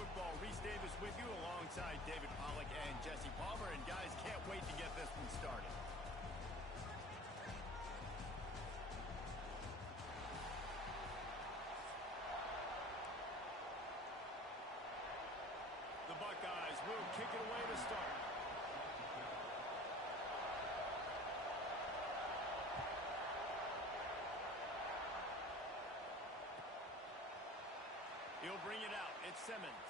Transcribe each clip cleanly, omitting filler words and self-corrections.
Football. Reese Davis with you alongside David Pollack and Jesse Palmer. And guys, can't wait to get this one started. The Buckeyes will kick it away to start. He'll bring it out. It's Simmons.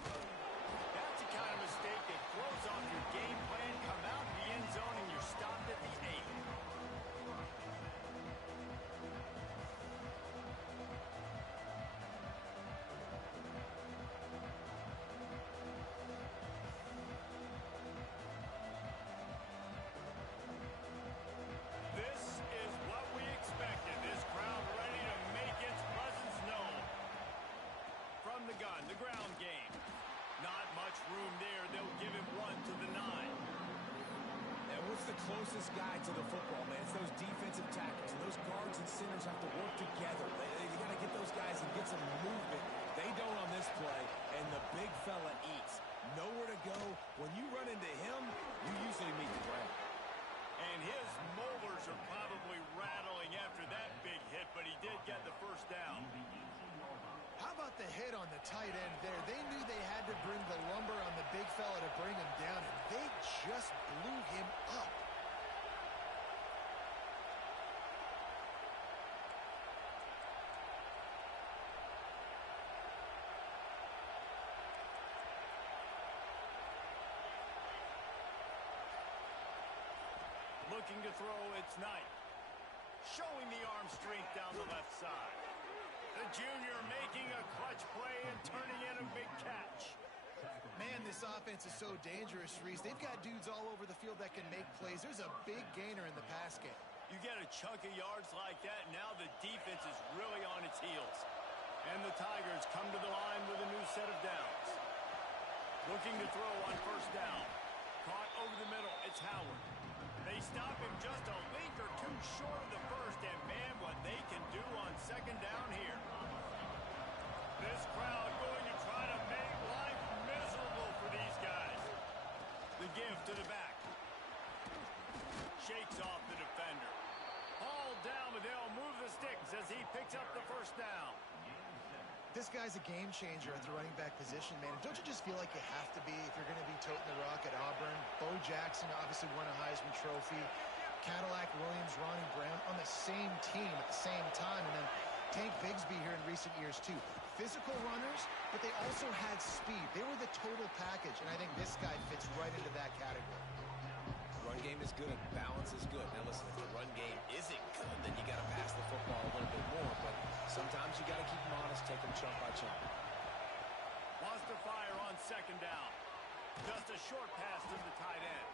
That's the kind of mistake that throws off your game plan. Come out in the end zone and you're stopped at the 8. This is what we expected. This crowd ready to make its presence known. From the gun, the ground game. Not much room there. They'll give him 1 to the 9. And what's the closest guy to the football, man? It's those defensive tackles. And those guards and centers have to work together. You got to get those guys and get some movement. They don't on this play, and the big fella eats. Nowhere to go. When you run into him, you usually meet the ground. And his molars are probably rattling after that big hit, but he did get the first down. How about the hit on the tight end there? They knew they had to bring the lumber on the big fella to bring him down, and they just blew him up. Looking to throw, it's Knight. Showing the arm strength down the left side. The junior making a clutch play and turning in a big catch. Man, this offense is so dangerous, Reese. They've got dudes all over the field that can make plays. There's a big gainer in the pass game. You get a chunk of yards like that, now the defense is really on its heels. And the Tigers come to the line with a new set of downs. Looking to throw on first down. Caught over the middle, it's Howard. They stop him just a link or two short of the first, and man, what they can do on second down here. This crowd going to try to make life miserable for these guys. The give to the back. Shakes off the defender. Hauled down, but they'll move the sticks as he picks up the first down. This guy's a game changer at the running back position, man. Don't you just feel like you have to be if you're going to be toting the rock at Auburn? Bo Jackson obviously won a Heisman Trophy. Cadillac Williams, Ronnie Brown on the same team at the same time. And then Tank Bigsby here in recent years, too. Physical runners, but they also had speed. They were the total package, and I think this guy fits right into that category. Run game is good. Balance is good. Now, listen, if the run game isn't good, then you got to pass the football a little bit more. But sometimes you got to keep them honest, take them chunk by chunk. Wants to fire on second down. Just a short pass to the tight end.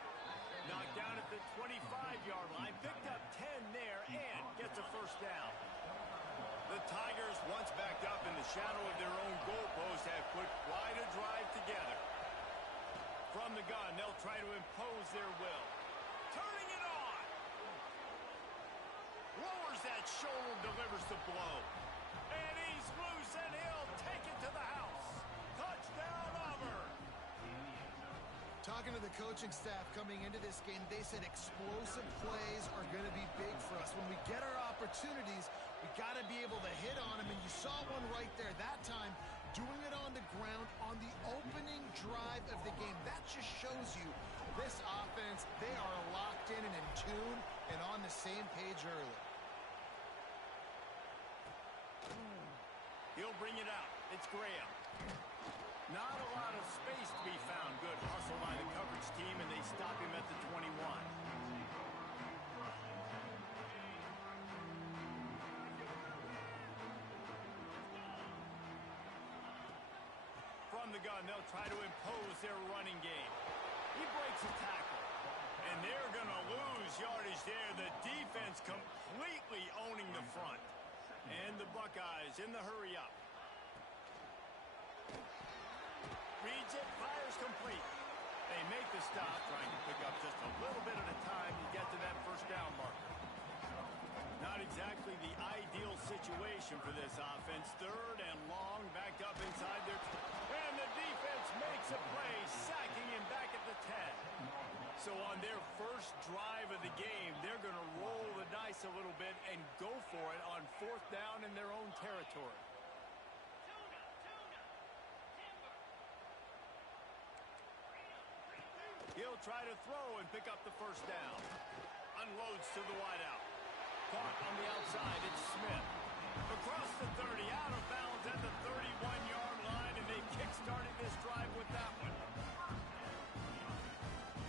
Knocked down at the 25-yard line. Picked up 10 there and gets a first down. The Tigers, once backed up in the shadow of their own goalpost, have put quite a drive together. From the gun, they'll try to impose their will. Turning it on. Lowers that shoulder, delivers the blow. And he's loose, and he'll take it to the house. Touchdown, Auburn. Talking to the coaching staff coming into this game, they said explosive plays are going to be big for us. When we get our opportunities, we got to be able to hit on them, and you saw one right there that time, doing it on the ground on the opening drive of the game. That just shows you this offense, they are locked in and in tune and on the same page early. He'll bring it out. It's Graham. Not a lot of space to be found. Good hustle by the coverage team, and they stop him at the 21. From the gun, they'll try to impose their running game. He breaks a tackle, and they're going to lose yardage there. The defense completely owning the front. And the Buckeyes in the hurry-up. Reads it, fires complete. They make the stop, trying to pick up just a little bit at a time to get to that first down marker. Not exactly the ideal situation for this offense. Third and long, backed up inside their... So on their first drive of the game, they're going to roll the dice a little bit and go for it on fourth down in their own territory. He'll try to throw and pick up the first down. Unloads to the wideout. Caught on the outside, it's Smith. Across the 30, out of bounds at the 31-yard line, and they kick-started this drive with that one.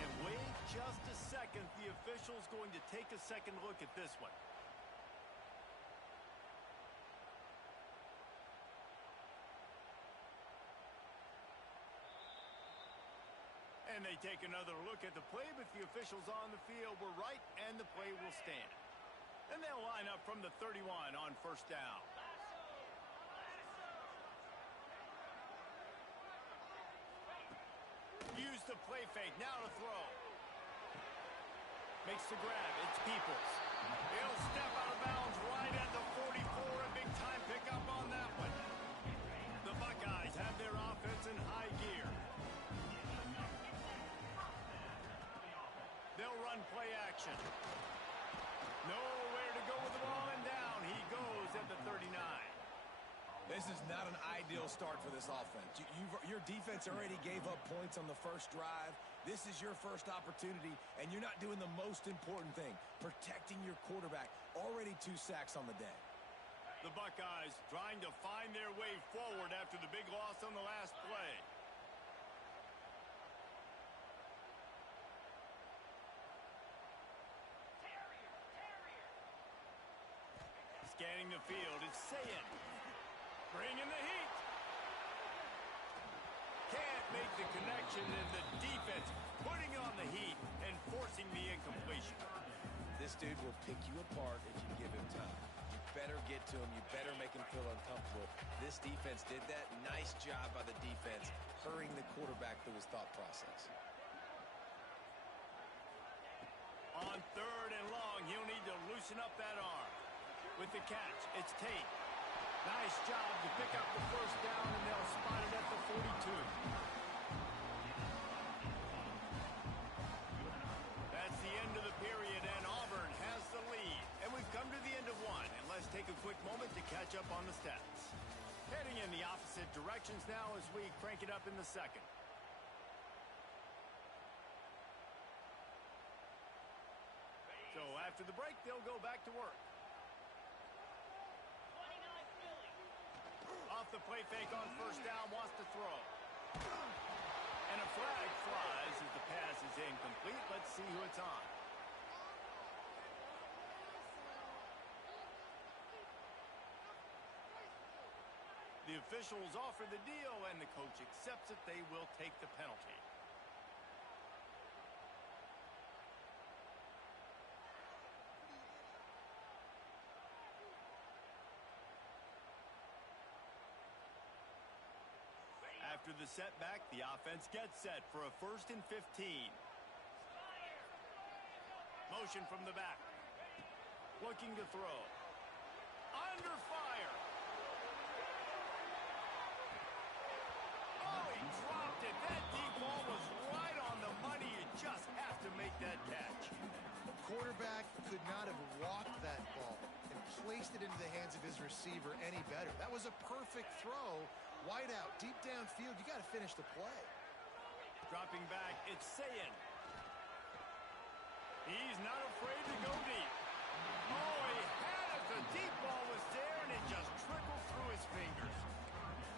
And wait just a second, the official's going to take a second look at this one. And they take another look at the play, but the officials on the field were right, and the play will stand. And they'll line up from the 31 on first down. Use the play fake, now to throw. Makes the grab, it's Peoples. He'll step out of bounds right at the 44, a big time pickup on that one. The Buckeyes have their offense in high gear. They'll run play action. Nowhere to go with the ball, and down he goes at the 39. This is not an ideal start for this offense. Your defense already gave up points on the first drive. This is your first opportunity, and you're not doing the most important thing, protecting your quarterback. Already 2 sacks on the day. The Buckeyes trying to find their way forward after the big loss on the last play. Scanning the field, it's Sayin. Bringing the heat. Can't make the connection, and the defense putting on the heat and forcing the incompletion. This dude will pick you apart if you give him time. You better get to him. You better make him feel uncomfortable. This defense did that. Nice job by the defense, hurrying the quarterback through his thought process. On third and long, he'll need to loosen up that arm. With the catch, it's Tate. Nice job to pick up the first down, and they'll spot it at the 42. That's the end of the period, and Auburn has the lead. And we've come to the end of one, and let's take a quick moment to catch up on the stats. Heading in the opposite directions now as we crank it up in the second. So after the break, they'll go back to work. Off the play fake on first down, wants to throw. And a flag flies as the pass is incomplete. Let's see who it's on. The officials offer the deal, and the coach accepts it. They will take the penalty. After the setback, the offense gets set for a 1st and 15. Motion from the back. Looking to throw. Under fire. Oh, he dropped it. That deep ball was right on the money. You just have to make that catch. The quarterback could not have walked that ball and placed it into the hands of his receiver any better. That was a perfect throw. Wide out, deep downfield, you got to finish the play. Dropping back, it's Sayin. He's not afraid to go deep. Oh, he had it. The deep ball was there, and it just trickled through his fingers.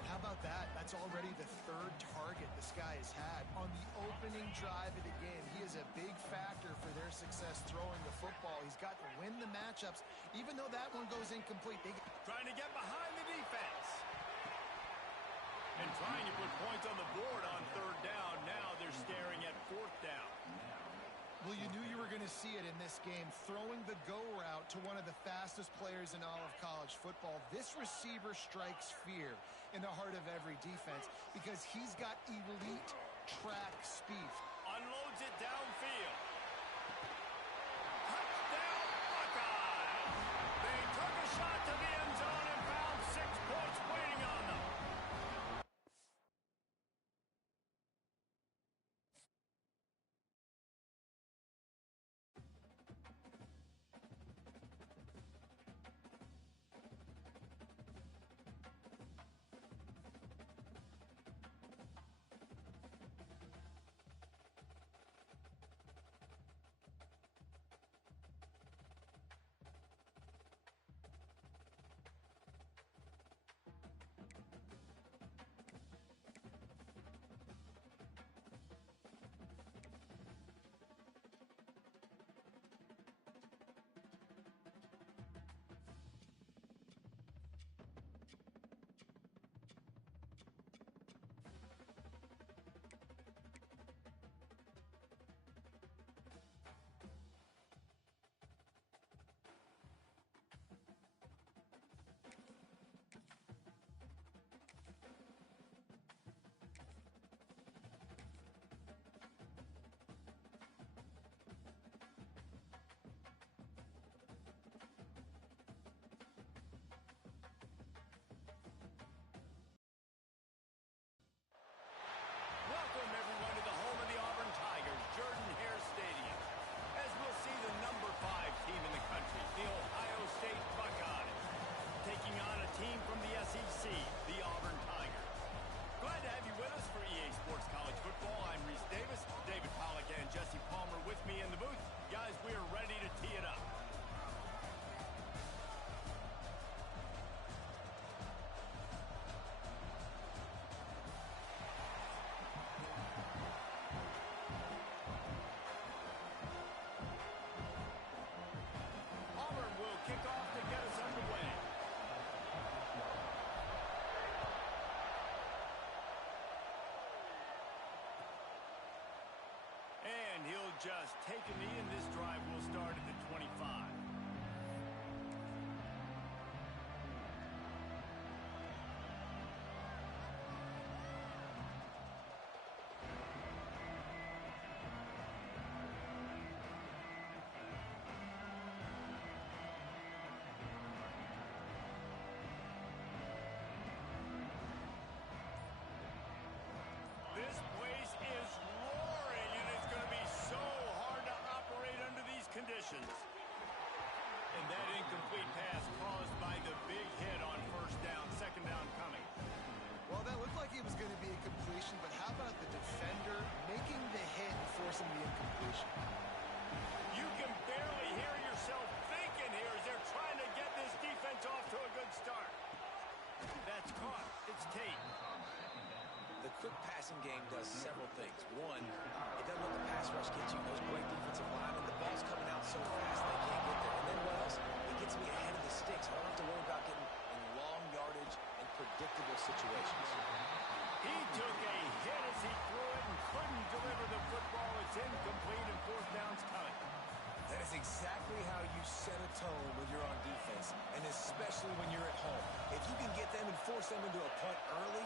How about that? That's already the 3rd target this guy has had on the opening drive of the game. He is a big factor for their success throwing the football. He's got to win the matchups, even though that one goes incomplete. Trying to get behind the defense. And trying to put points on the board on 3rd down. Now they're staring at 4th down. Well, you knew you were going to see it in this game, throwing the go route to one of the fastest players in all of college football. This receiver strikes fear in the heart of every defense because he's got elite track speed. Unloads it downfield. he'll just take a knee, and this drive will start at the 25. This place is roaring, and it's going to be so hard to operate under these conditions. And that incomplete pass caused by the big hit on first down, second down coming. Well, that looked like it was going to be a completion, but how about the defender making the hit and forcing the incompletion? You can barely hear yourself thinking here as they're trying to get this defense off to a good start. That's caught. It's Tate. The quick passing game does several things. One, it doesn't let the pass rush get you. Those great defensive linemen, the ball's coming out so fast they can't get there. And then what else? It gets me ahead of the sticks. I don't have to worry about getting in long yardage and predictable situations. He took a hit as he threw it and couldn't deliver the football. It's incomplete, and fourth down's coming. That is exactly how you set a tone when you're on defense, and especially when you're at home. If you can get them and force them into a punt early,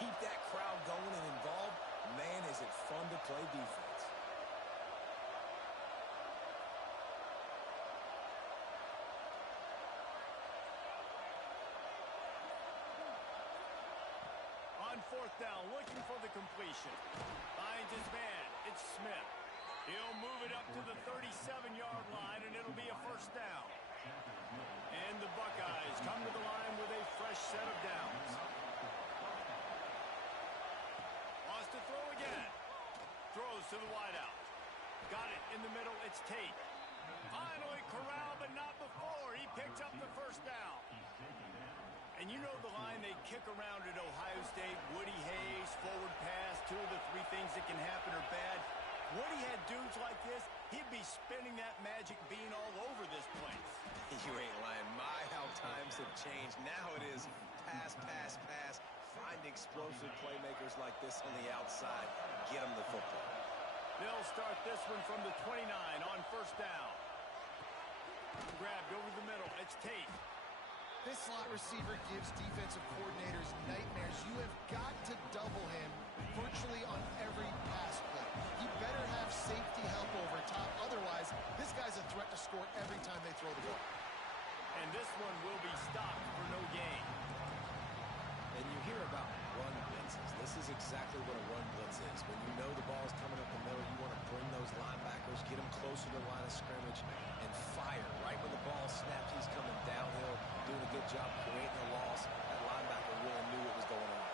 keep that crowd going and involved, man, is it fun to play defense. On fourth down, looking for the completion. Finds his man. It's Smith. He'll move it up to the 37-yard line, and it'll be a first down. And the Buckeyes come to the line with a fresh set of downs. Wants to throw again. Throws to the wideout. Got it in the middle. It's Tate. Finally corralled, but not before. He picks up the first down. And you know the line they kick around at Ohio State, Woody Hayes, forward pass, two of the three things that can happen are bad. Woody had dudes like this, he'd be spinning that magic bean all over this place. You ain't lying. My, how times have changed. Now it is pass, pass, pass. Find explosive playmakers like this on the outside. Get them the football. They'll start this one from the 29 on first down. Grabbed over the middle. It's Tate. This slot receiver gives defensive coordinators nightmares. You have got to double him virtually on every pass play. You better have safety help over top. Otherwise, this guy's a threat to score every time they throw the ball. And this one will be stopped for no gain. And you hear about run blitzes. This is exactly what a run blitz is. When you know the ball is coming up the middle, you want to bring those linebackers, get them closer to the line of scrimmage, and fire. Right when the ball snaps, he's coming downhill, doing a good job creating a loss. That linebacker really knew what was going on.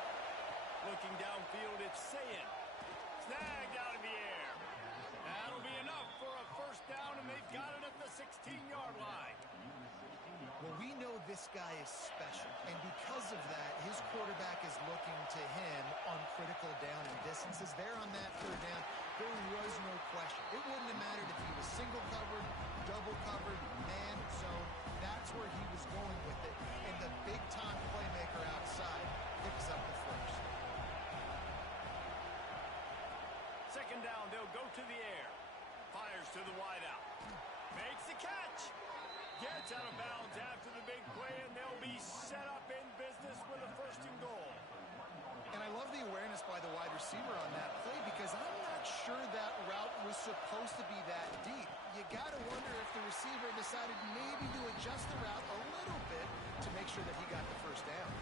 Looking downfield, it's Sayin. Snagged out of the air. That'll be enough for a first down, and they've got it at the 16-yard line. Well, we know this guy is special, and because of that, his quarterback is looking to him on critical down and distances. There on that third down, there was no question. It wouldn't have mattered if he was single covered, double covered, man zone. That's where he was going with it, and the big-time playmaker outside picks up the first. Second down, they'll go to the air. Fires to the wideout. Makes the catch. Gets out of bounds after the big play, and they'll be set up in business with a first and goal. And I love the awareness by the wide receiver on that play because I'm not sure that route was supposed to be that deep. You got to wonder if the receiver decided maybe to adjust the route a little bit to make sure that he got the first down.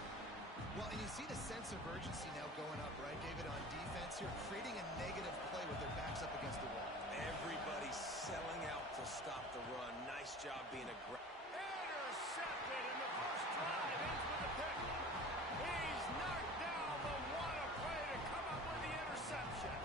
Well, and you see the sense of urgency now going up, right, David, on defense here, creating a negative play with their backs up against the wall. Everybody's selling out to stop the run. Nice job being aggressive. Intercepted in the first drive. Ends with a pick. He's knocked down, but what a play to come up with the interception.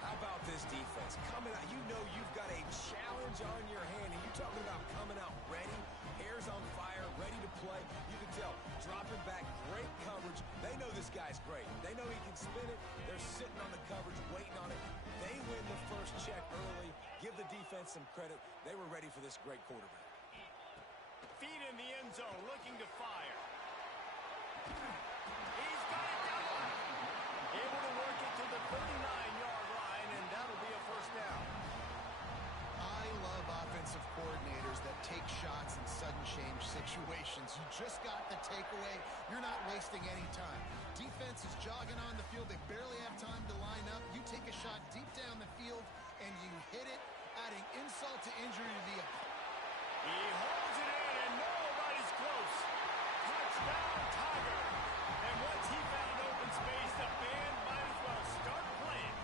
How about this defense? Coming out, you know you've got a challenge on your hand, and you're talking about coming out ready, hair's on fire, ready to play. You can tell, dropping back, great coverage. They know this guy's great. They know he can spin it. They're sitting on the coverage, waiting on it. They win the first check early. Give the defense some credit. They were ready for this great quarterback. Feet in the end zone, looking to fire. He's got it down. Able to work it to the 39-yard line, and that'll be a first down. situations. You just got the takeaway. You're not wasting any time. Defense is jogging on the field. They barely have time to line up. You take a shot deep down the field, and you hit it, adding insult to injury to the opponent. He holds it in, and nobody's close. Touchdown, Tiger. And once he found open space, the band might as well start playing.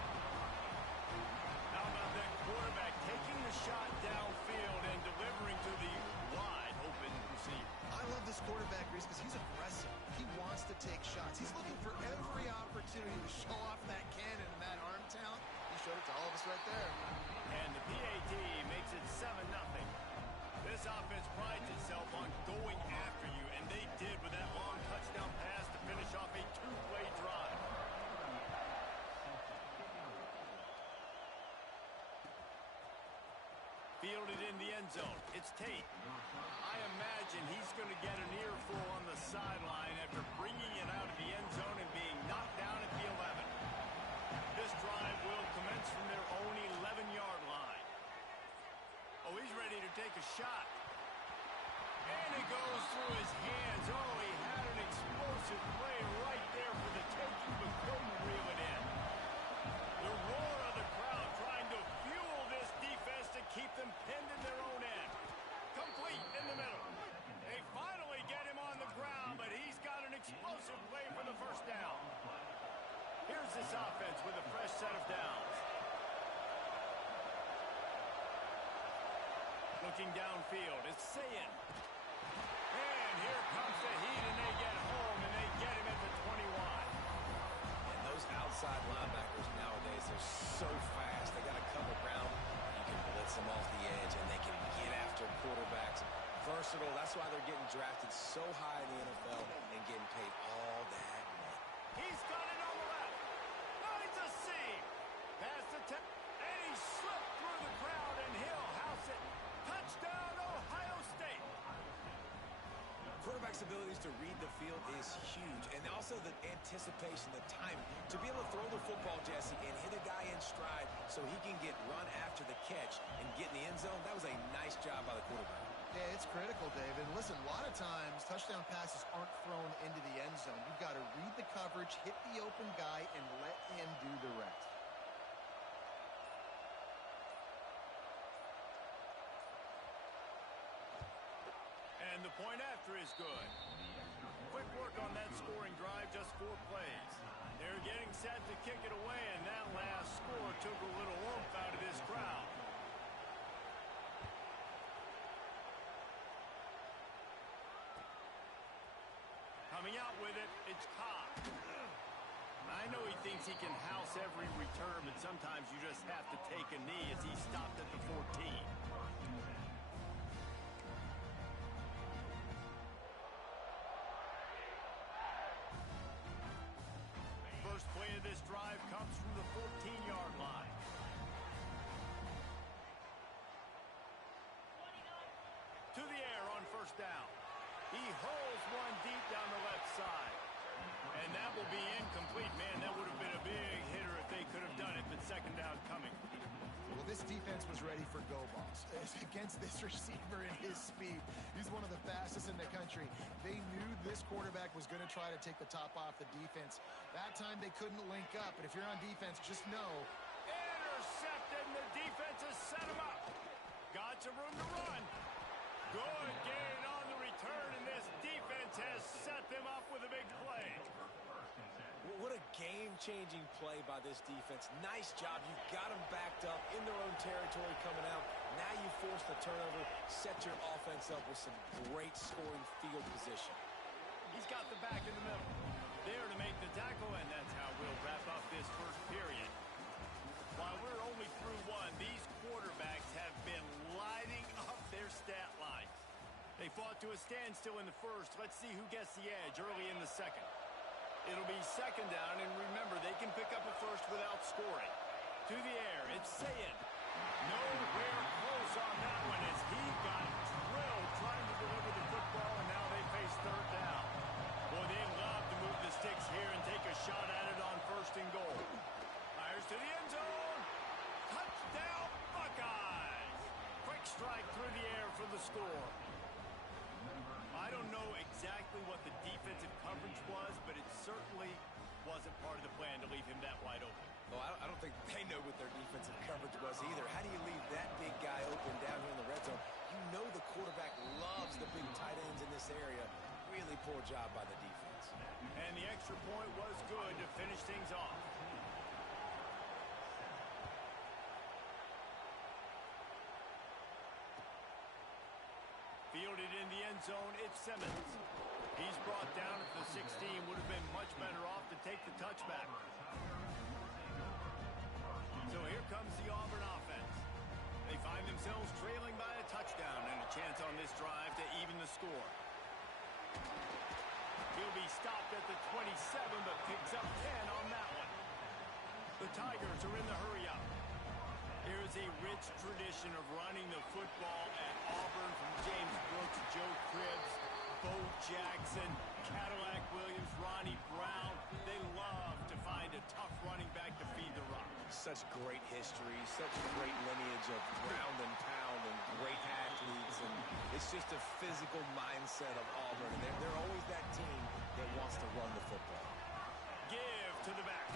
How about that quarterback taking the shot downfield and delivering to the wide open receiver? I love this quarterback, Reese, because he's aggressive. He wants to take shots. He's looking for every opportunity to show off that cannon and that arm talent. He showed it to all of us right there. And the PAT makes it 7-0. This offense prides itself on going after you, and they did with that long touchdown pass to finish off a two-play drive. Fielded in the end zone. It's Tate. I imagine he's going to get an earful on the sideline after bringing it out of the end zone and being knocked down at the 11. This drive will commence from their own 11-yard line. Oh, he's ready to take a shot. And it goes through his hands. Oh, he had an explosive play right there for the taking, but couldn't reel it in. The roar of the crowd trying to fuel this defense to keep them pinned in their own end. Complete in the middle. They finally get him on the ground, but he's got an explosive play for the first down. Here's this offense with a fresh set of downs. Looking downfield, it's Sayin. And here comes the heat, and they get home, and they get him at the 21. And those outside linebackers nowadays, they're so fast. They got to cover ground. You can blitz them off the edge, and they can get after quarterbacks. Versatile. That's why they're getting drafted so high in the NFL and getting paid all that money. He's got it on the left. Finds a seam. Past the 10. And he slipped through the crowd, and he'll house it. Touchdown, Ohio State. Quarterback's abilities to read the field is huge, and also the anticipation, the timing. To be able to throw the football, Jesse, and hit a guy in stride so he can get run after the catch and get in the end zone, that was a nice job by the quarterback. Yeah, it's critical, David. Listen, a lot of times touchdown passes aren't thrown into the end zone. You've got to read the coverage, hit the open guy, and let him do the rest. And the point after is good. Quick work on that scoring drive, just 4 plays. They're getting set to kick it away, and that last score took a little oomph out of this crowd. Coming out with it, it's Cobb. I know he thinks he can house every return, but sometimes you just have to take a knee as he stopped at the 14. First play of this drive comes from the 14-yard line. To the air on first down. He hurls one deep down the left side. And that will be incomplete. Man, that would have been a big hitter if they could have done it, but second down coming. Well, this defense was ready for go balls. Against this receiver and his speed, he's one of the fastest in the country. They knew this quarterback was going to try to take the top off the defense. That time they couldn't link up, but if you're on defense, just know. Intercepted, and the defense has set him up. Got some room to run. Good gain on the return, and this defense has set them up with a big play. What a game-changing play by this defense. Nice job. You got them backed up in their own territory coming out. Now you force the turnover, set your offense up with some great scoring field position. He's got the back in the middle. There to make the tackle, and that's how we'll wrap up this first period. While we're only through one, these quarterbacks have been lighting up their stat lines. They fought to a standstill in the first. Let's see who gets the edge early in the second. It'll be second down, and remember, they can pick up a first without scoring. To the air, it's Sayin. Nowhere close on that one as he got drilled trying to deliver the football, and now they face third down. Boy, they love to move the sticks here and take a shot at it on first and goal. Fires to the end zone. Touchdown, Buckeyes. Quick strike through the air for the score. I don't exactly what the defensive coverage was, but it certainly wasn't part of the plan to leave him that wide open. Well, I don't think they know what their defensive coverage was either. How do you leave that big guy open down here in the red zone? You know the quarterback loves the big tight ends in this area. Really poor job by the defense. And the extra point was good to finish things off. Fielded in the end zone, it's Simmons. He's brought down at the 16. Would have been much better off to take the touchback. So here comes the Auburn offense. They find themselves trailing by a touchdown and a chance on this drive to even the score. He'll be stopped at the 27, but picks up 10 on that one. The Tigers are in the hurry-up. There is a rich tradition of running the football at Auburn, from James Brooks, Joe Cribbs, Bo Jackson, Cadillac Williams, Ronnie Brown. They love to find a tough running back to feed the rock. Such great history, such a great lineage of ground and pound and great athletes. And it's just a physical mindset of Auburn. And they're always that team that wants to run the football. Give to the back.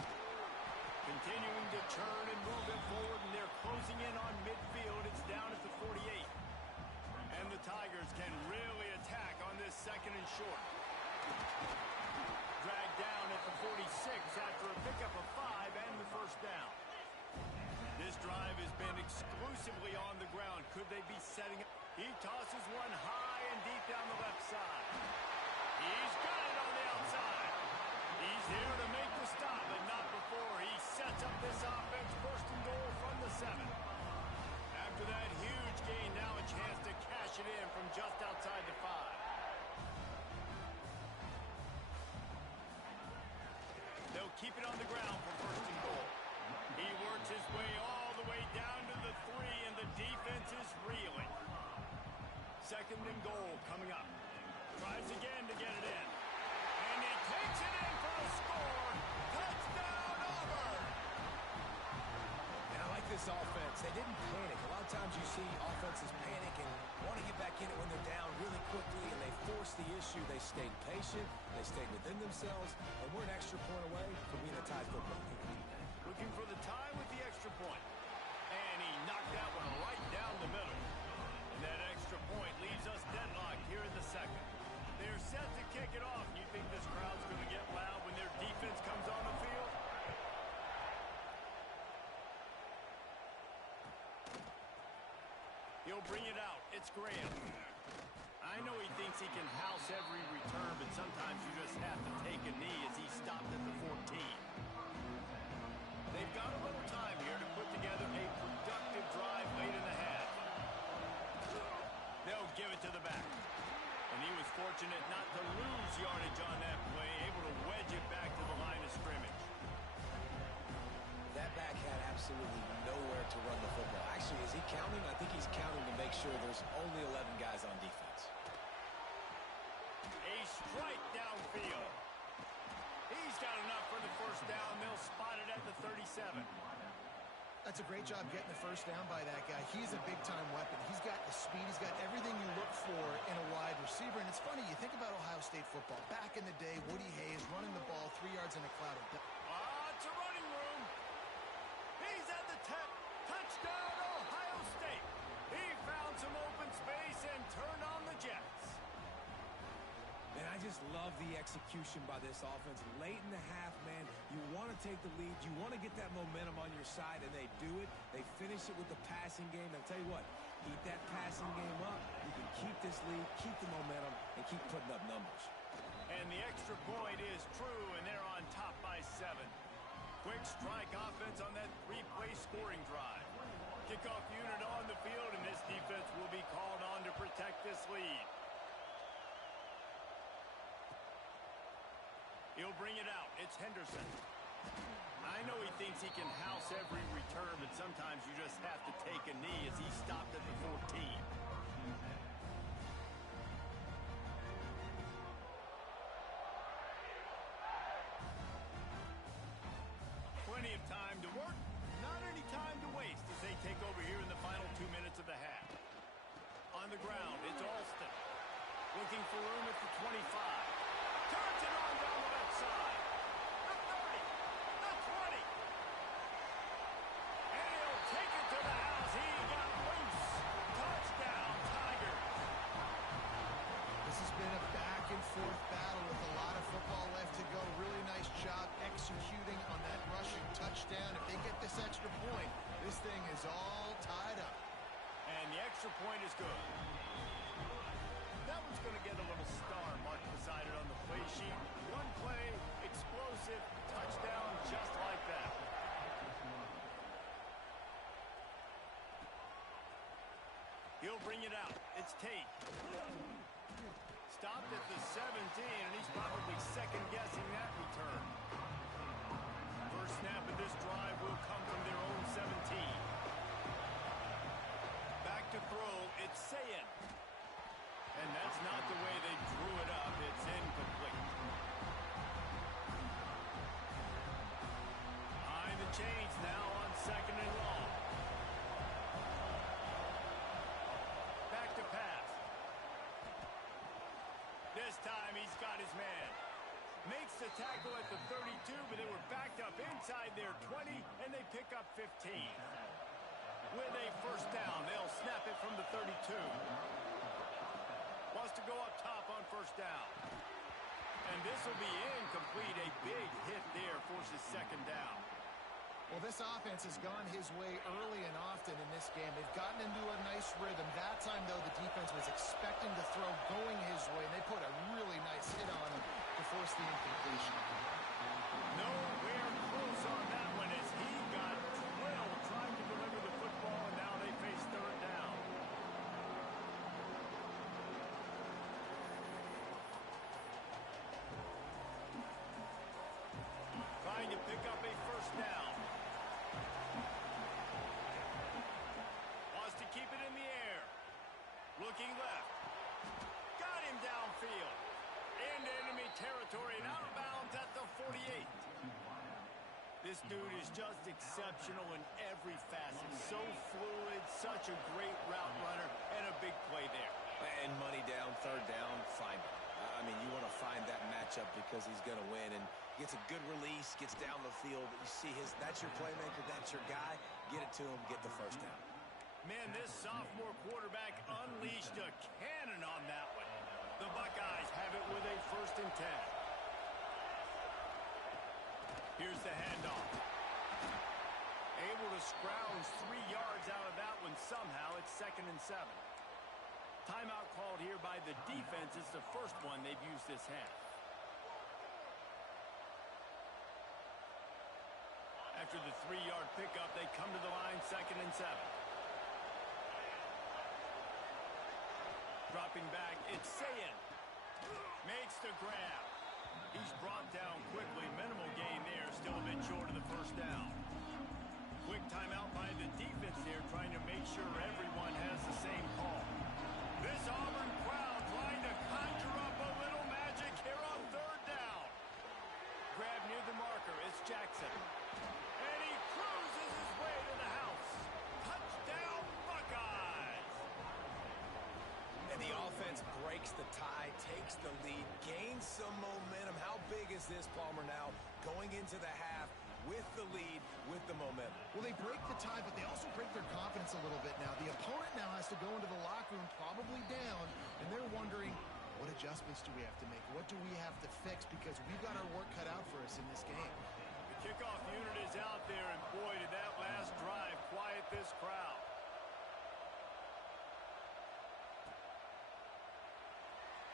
Continuing to turn and move it forward, and they're closing in on midfield. It's down at the 48. And the Tigers can really attack on this second and short. Dragged down at the 46 after a pickup of 5 and the first down. This drive has been exclusively on the ground. Could they be setting up? He tosses one high and deep down the left side. He's got it on the outside. He's there to make the stop, but not before he sets up this offense. First and goal from the 7. After that huge gain, now a chance to cash it in from just outside the 5. They'll keep it on the ground for first and goal. He works his way all the way down to the 3, and the defense is reeling. Second and goal coming up. Tries again to get it in. And he takes it in for a score. Touchdown, Auburn! And I like this offense. They didn't panic. A lot of times you see offenses panic and want to get back in it when they're down really quickly, and they force the issue. They stayed patient. They stayed within themselves, and we're an extra point away from being a tied football game. Looking for the tie with the extra point. And he knocked that one right down the middle. And that extra point leaves us deadlocked here in the second. They're set to kick it off. You think this crowd's going to get loud when their defense comes on the field? He'll bring it out. It's Graham. I know he thinks he can house every return, but sometimes you just have to take a knee as he stopped at the 14. They've got a little time here to put together a productive drive late in the half. They'll give it to the back. And he was fortunate not to lose yardage on that play, able to wedge it back to the line of scrimmage. That back had absolutely nowhere to run the football. Actually, is he counting? I think he's counting to make sure there's only 11 guys on defense. A strike downfield. He's got enough for the first down. They'll spot it at the 37. That's a great job getting the first down by that guy. He's a big-time weapon. He's got the speed. He's got everything you look for in a wide receiver. And it's funny, you think about Ohio State football. Back in the day, Woody Hayes running the ball 3 yards in a cloud of dust. It's a running room. He's at the 10. Touchdown, Ohio State. He found some open space and turned on the Jets. Man, I just love the execution by this offense. Late in the half, man, you want to take the lead. You want to get that momentum on your side, and they do it. They finish it with the passing game. And I'll tell you what, keep that passing game up. You can keep this lead, keep the momentum, and keep putting up numbers. And the extra point is true, and they're on top by 7. Quick strike offense on that 3-play scoring drive. Kickoff unit on the field, and this defense will be called on to protect this lead. He'll bring it out. It's Henderson. I know he thinks he can house every return, but sometimes you just have to take a knee as he stopped at the 14. Plenty of time to work, not any time to waste as they take over here in the final 2 minutes of the half. On the ground, it's Alston. Looking for room at the 25. Turns it on down the left side. The 30, the 20. And he'll take it to the house. He got loose. Touchdown, Tigers. This has been a back-and-forth battle with a lot of football left to go. Really nice job executing on that rushing touchdown. If they get this extra point, this thing is all tied up. And the extra point is good. That one's going to get a little star mark beside it on the play sheet. One play, explosive, touchdown, just like that. He'll bring it out. It's Tate. Stopped at the 17, and he's probably second-guessing that return. First snap of this drive will come from their own 17. Back to throw, it's Sayin. And that's not the way they drew it up. It's incomplete. Behind the chains now on second and long. Back to pass. This time he's got his man. Makes the tackle at the 32, but they were backed up inside their 20, and they pick up 15. With a first down, they'll snap it from the 32. Wants to go up top on first down. And this will be incomplete. A big hit there forces second down. Well, this offense has gone his way early and often in this game. They've gotten into a nice rhythm. That time, though, the defense was expecting to throw going his way, and they put a really nice hit on him to force the incompletion. Nowhere close on that one as he got drilled trying to deliver the football, and now they face third down. Trying to pick up a first down. Wants to keep it in the air. Looking left. Got him downfield. Into enemy territory and out of bounds at the 48. This dude is just exceptional in every facet. So fluid, such a great route runner, and a big play there. And money down, third down, find him. I mean, you want to find that matchup because he's going to win, and gets a good release, gets down the field. You see that's your playmaker, that's your guy. Get it to him, get the first down. Man, this sophomore quarterback unleashed a cannon on that one. The Buckeyes have it with a 1st and 10. Here's the handoff. Able to scrounge 3 yards out of that one somehow. It's 2nd and 7. Timeout called here by the defense. It's the first one they've used this half. After the 3-yard pickup, they come to the line 2nd and 7. Dropping back, it's Sayin. Makes the grab. He's brought down quickly. Minimal gain there. Still a bit short of the first down. Quick timeout by the defense there, trying to make sure everyone has the same call. This Auburn crowd trying to conjure up a little magic here on third down. Grab near the marker. It's Jackson. And he cruises his way to the house. Touchdown, Buckeyes! And the offense breaks the tie, takes the lead, gains some momentum. How big is this, Palmer, now going into the half with the lead, with the momentum? Well, they break the tie, but they also break their confidence a little bit now. The opponent now has to go into the locker room probably down, and they're wondering, what adjustments do we have to make? What do we have to fix? Because we've got our work cut out for us in this game. The kickoff unit is out there, and boy, did that last drive quiet this crowd.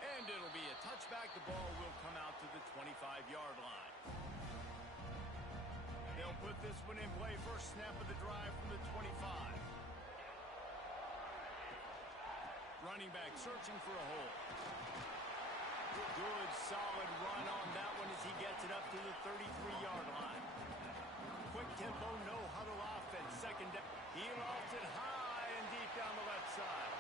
And it'll be a touchback. The ball will come out to the 25-yard line. They'll put this one in play. First snap of the drive from the 25. Running back searching for a hole. Good, solid run on that one as he gets it up to the 33-yard line. Quick tempo, no huddle offense. Second down. He lost it high and deep down the left side.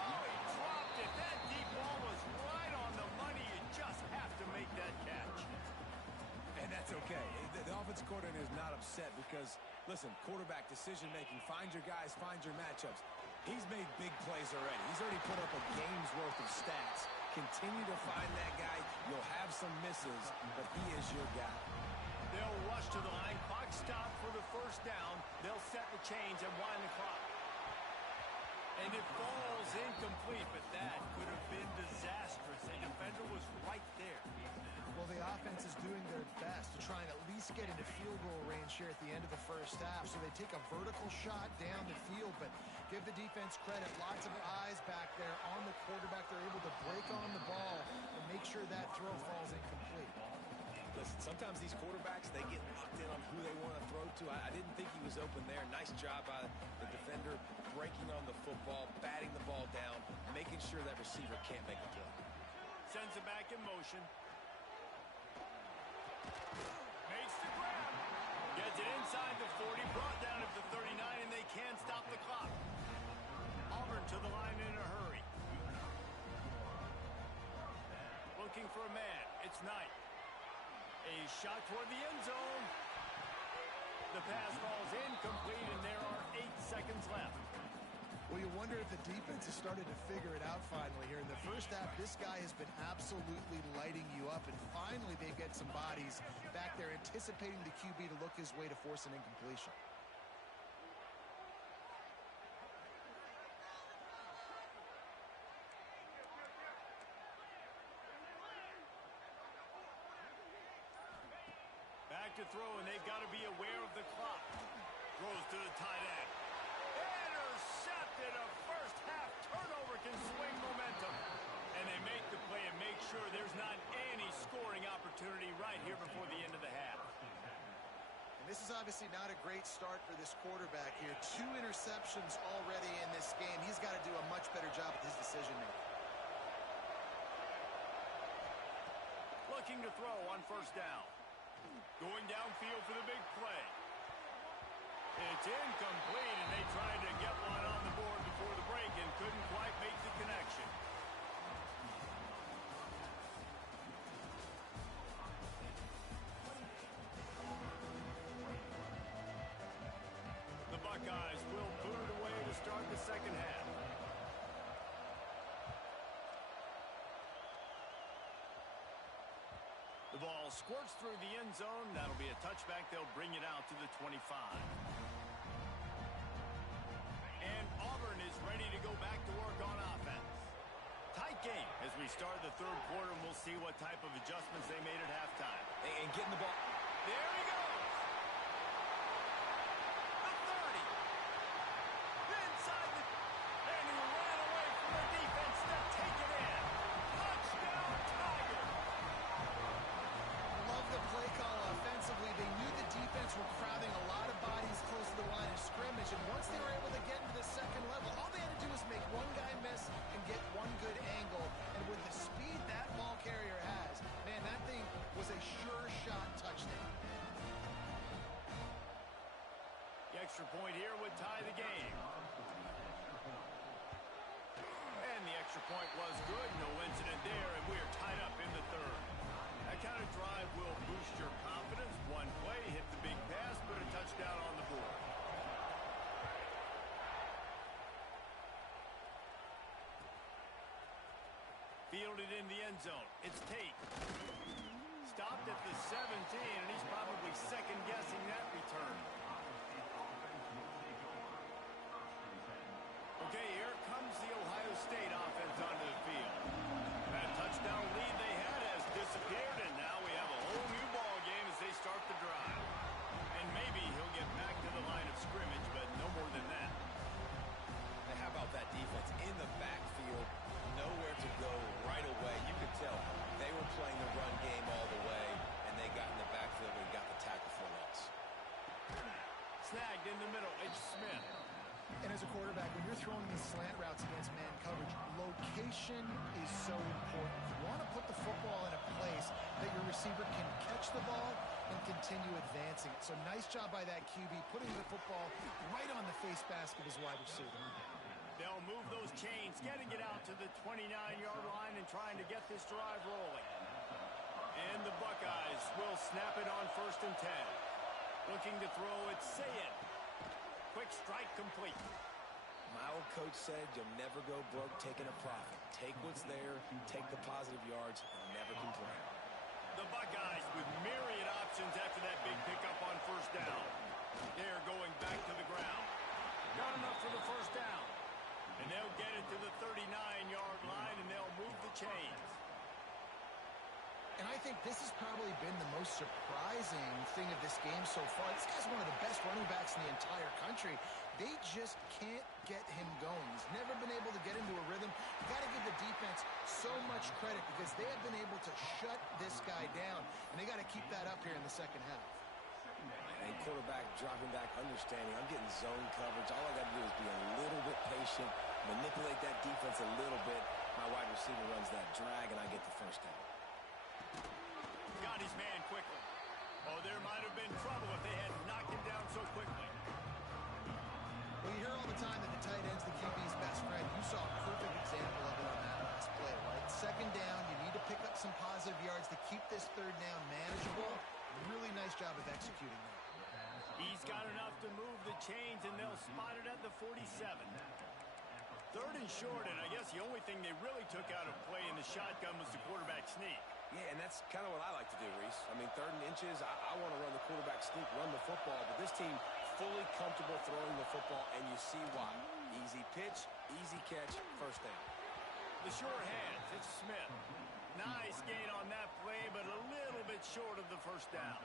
Oh, he dropped it. That deep ball was right on the money. You just have to make that catch. And that's okay. The offensive coordinator is not upset because, listen, quarterback decision-making, find your guys, find your matchups. He's made big plays already. He's already put up a game's worth of stats Continue to find that guy. You'll have some misses, but he is your guy. They'll rush to the line. Clock stop for the first down. They'll set the chains and wind the clock. And it falls incomplete, but that could have been disastrous. A defender was right there. Well, the offense is doing their best to try and at least get into field goal range here at the end of the first half. So they take a vertical shot down the field, but give the defense credit. Lots of eyes back there on the quarterback. They're able to break on the ball and make sure that throw falls incomplete. Listen, sometimes these quarterbacks, they get locked in on who they want to throw to. I didn't think he was open there. Nice job by the defender, breaking on the football, batting the ball down, making sure that receiver can't make a play. Sends it back in motion. Makes the grab. Gets it inside the 40, brought down at the 39, and they can't stop the clock. Auburn to the line in a hurry. Looking for a man. It's Knight. A shot toward the end zone. The pass falls incomplete, and there are 8 seconds left. Well, you wonder if the defense has started to figure it out finally here. In the first half, this guy has been absolutely lighting you up, and finally they get some bodies back there anticipating the QB to look his way to force an incompletion. Back to throw, and they've got to be aware of the clock. Throws to the tight end. Intercepted. A first half turnover can swing momentum. And they make the play and make sure there's not any scoring opportunity right here before the end of the half. And this is obviously not a great start for this quarterback here. 2 interceptions already in this game. He's got to do a much better job with his decision making. Looking to throw on first down. Going downfield for the big play. It's incomplete, and they tried to get one on the board before the break and couldn't quite make the connection. The Buckeyes will boot it away to start the second half. The ball squirts through the end zone. That'll be a touchback. They'll bring it out to the 25. And Auburn is ready to go back to work on offense. Tight game as we start the third quarter, and we'll see what type of adjustments they made at halftime. And getting the ball. There he goes. The 30. Inside the... And he ran away from the defense to take it in. Touchdown, Tiger. The play call offensively. They knew the defense were crowding a lot of bodies close to the line of scrimmage, and once they were able to get into the second level, all they had to do was make one guy miss and get one good angle. And with the speed that ball carrier has, man, that thing was a sure shot touchdown. The extra point here would tie the game. And the extra point was good. No incident there, and we're tied up in the third. That kind of drive will boost your confidence. One play, hit the big pass, put a touchdown on the board. Fielded in the end zone. It's Tate. Stopped at the 17, and he's probably second-guessing that return. Okay, here comes the Ohio State offense onto the field. That touchdown lead they had has disappeared, and now we have a whole new ball game as they start the drive. And maybe he'll get back to the line of scrimmage, but no more than that. And how about that defense in the backfield? Nowhere to go right away. You could tell they were playing the run game all the way, and they got in the backfield and got the tackle for loss. Snagged in the middle. It's Smith. And as a quarterback, when you're throwing these slant routes against man coverage, location is so important. You want to put the football in a place that your receiver can catch the ball and continue advancing. So nice job by that QB, putting the football right on the face mask of his wide receiver. They'll move those chains, getting it out to the 29-yard line and trying to get this drive rolling. And the Buckeyes will snap it on 1st and 10. Looking to throw, it's Sayin. Quick strike complete. My old coach said you'll never go broke taking a profit. Take what's there, take the positive yards, and never complain. The Buckeyes with myriad options after that big pickup on first down. They're going back to the ground. Got enough for the first down. And they'll get it to the 39-yard line, and they'll move the chains. And I think this has probably been the most surprising thing of this game so far. This guy's one of the best running backs in the entire country. They just can't get him going. He's never been able to get into a rhythm. You got to give the defense so much credit because they have been able to shut this guy down, and they got to keep that up here in the second half. And quarterback dropping back, understanding I'm getting zone coverage. All I got to do is be a little bit patient, manipulate that defense a little bit. My wide receiver runs that drag, and I get the first down. Got his man quickly. Oh, there might have been trouble if they had knocked him down so quickly. Well, you hear all the time that the tight end's the QB's best friend. You saw a perfect example of it on that last play, right? Second down, you need to pick up some positive yards to keep this third down manageable. Really nice job of executing that. He's got enough to move the chains, and they'll spot it at the 47. Third and short, and I guess the only thing they really took out of play in the shotgun was the quarterback sneak. Yeah, and that's kind of what I like to do, Reese. I mean, third and inches, I want to run the quarterback sneak, run the football, but this team fully comfortable throwing the football, and you see why. Easy pitch, easy catch, first down. The short hands, it's Smith. Nice gain on that play, but a little bit short of the first down.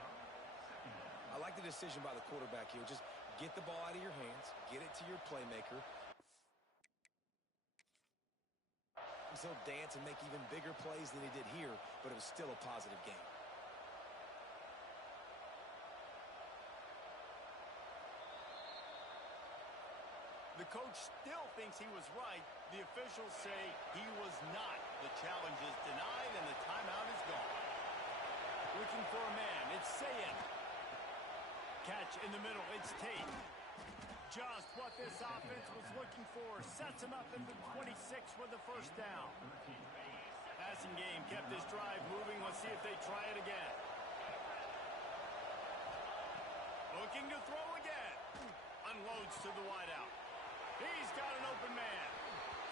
I like the decision by the quarterback here. Just get the ball out of your hands, get it to your playmaker. He'll dance and make even bigger plays than he did here, but it was still a positive game. The coach still thinks he was right. The officials say he was not. The challenge is denied, and the timeout is gone. Looking for a man, it's Sayin. Catch in the middle, it's Tate. Just what this offense was looking for. Sets him up at the 26 for the first down. Passing game kept this drive moving. Let's see if they try it again. Looking to throw again. Unloads to the wideout. He's got an open man.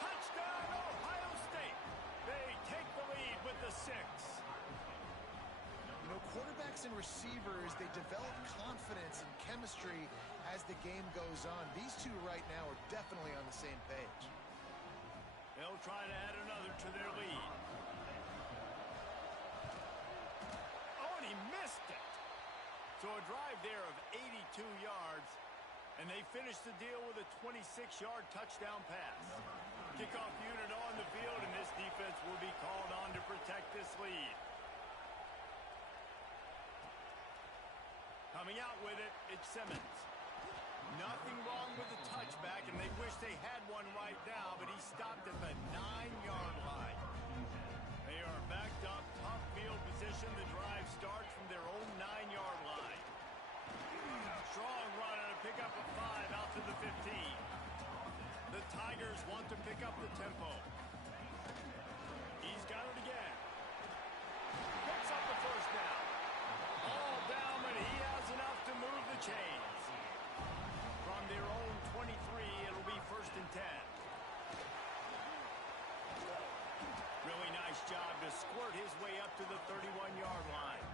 Touchdown, Ohio State. They take the lead with the 6. You know, quarterbacks and receivers, they develop confidence and chemistry as the game goes on. These two right now are definitely on the same page. They'll try to add another to their lead. Oh, and he missed it. So a drive there of 82 yards, and they finish the deal with a 26-yard touchdown pass. Kickoff unit on the field, and this defense will be called on to protect this lead. Coming out with it, it's Simmons. Nothing wrong with the touchback, and they wish they had one right now, but he stopped at the 9-yard line. They are backed up, tough field position. The drive starts from their own 9-yard line. Strong run and a pickup of 5 out to the 15. The Tigers want to pick up the tempo. He's got it again. Picks up the first down. All down, but he has enough to move the chains. From their own 23, it'll be first and 10. Really nice job to squirt his way up to the 31-yard line.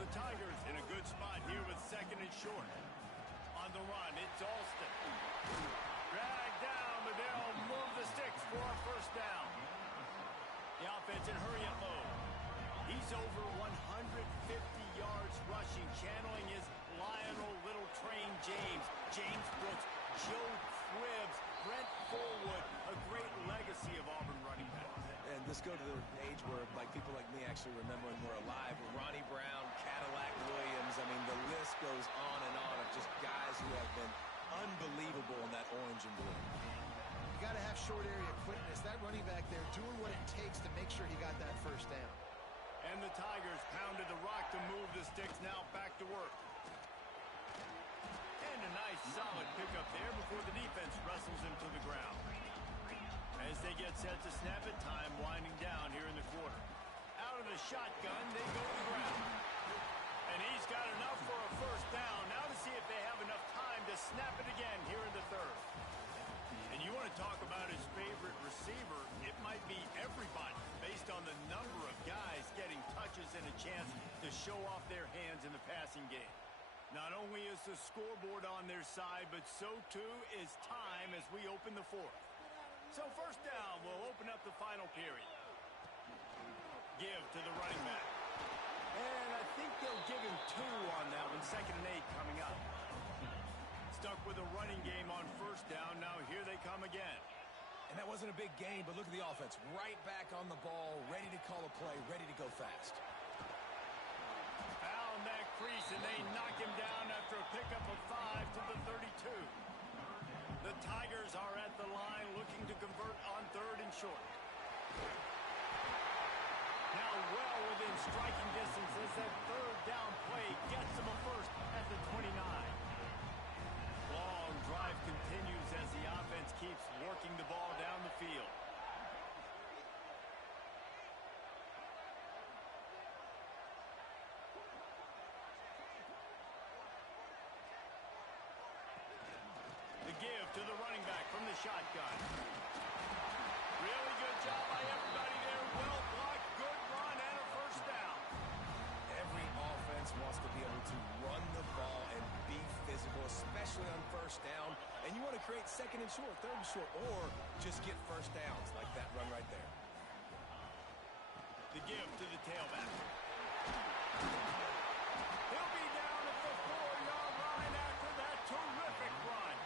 The Tigers in a good spot here with second and short. On the run, it's Alston. Dragged down, but they'll move the sticks for a first down. The offense in hurry-up mode. He's over 150 yards rushing, channeling his Lionel Little Train James, James Brooks, Joe Cribbs, Brent Fullwood, a great legacy of Auburn running backs. And this go to the age where people like me actually remember when we're alive. Ronnie Brown, Cadillac Williams. I mean, the list goes on and on of just guys who have been unbelievable in that orange and blue. You got to have short area quickness. That running back there doing what it takes to make sure he got that first down. And the Tigers pounded the rock to move the sticks. Now back to work. And a nice solid pickup there before the defense wrestles him to the ground. As they get set to snap it, time winding down here in the quarter. Out of the shotgun, they go to the ground. And he's got enough for a first down. Now to see if they have enough time to snap it again here in the third. show off their hands in the passing game. Not only is the scoreboard on their side, but so too is time as we open the fourth. So first down will open up the final period. Give to the running back. And I think they'll give him 2 on that one. 2nd and 8 coming up. Stuck with a running game on first down. Now here they come again. And that wasn't a big gain, but look at the offense. Right back on the ball, ready to call a play, ready to go fast. Found that crease, and they knock him down after a pickup of 5 to the 32. The Tigers are at the line looking to convert on 3rd and short. Now well within striking distance as that 3rd down play gets them a first at the 29. Long drive continues as the offense keeps working the ball down the field. The give to the running back from the shotgun. Really good job by everybody there. Well blocked, good run, and a first down. Every offense wants to be able to run the ball and be physical, especially on first down. And you want to create 2nd and short, 3rd and short, or just get first downs like that run right there. The give to the tailback. He'll be down at the 4-yard line after that terrific run.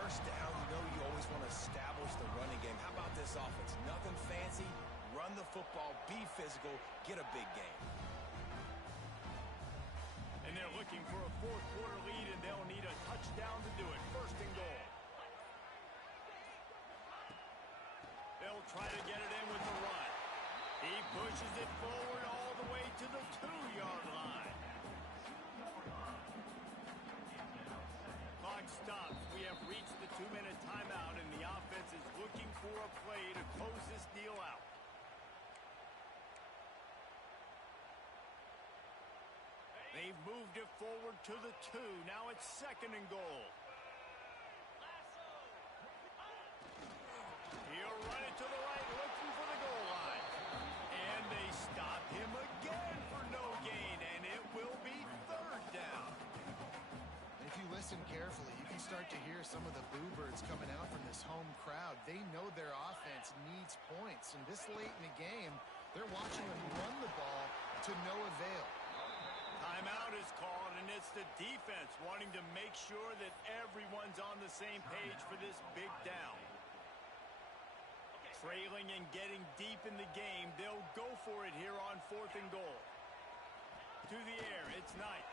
First down, you know you always want to establish the running game. How about this offense? Nothing fancy. Run the football, be physical, get a big gain. And they're looking for a 4th quarter lead, and they'll need a touchdown to do it. 1st and goal. They'll try to get it in with the run. He pushes it forward all the way to the 2-yard line. Clock stops. We have reached the 2-minute timeout, and the offense is looking for a play to close this deal out. They've moved it forward to the 2. Now it's 2nd and goal. He'll run it to the right, looking for the goal line. And they stop him again for no gain, and it will be 3rd down. If you listen carefully, you can start to hear some of the boo birds coming out from this home crowd. They know their offense needs points, and this late in the game, they're watching them run the ball to no avail. Timeout is called, and it's the defense wanting to make sure that everyone's on the same page for this big down. Trailing and getting deep in the game, they'll go for it here on 4th and goal. To the air, it's Knight.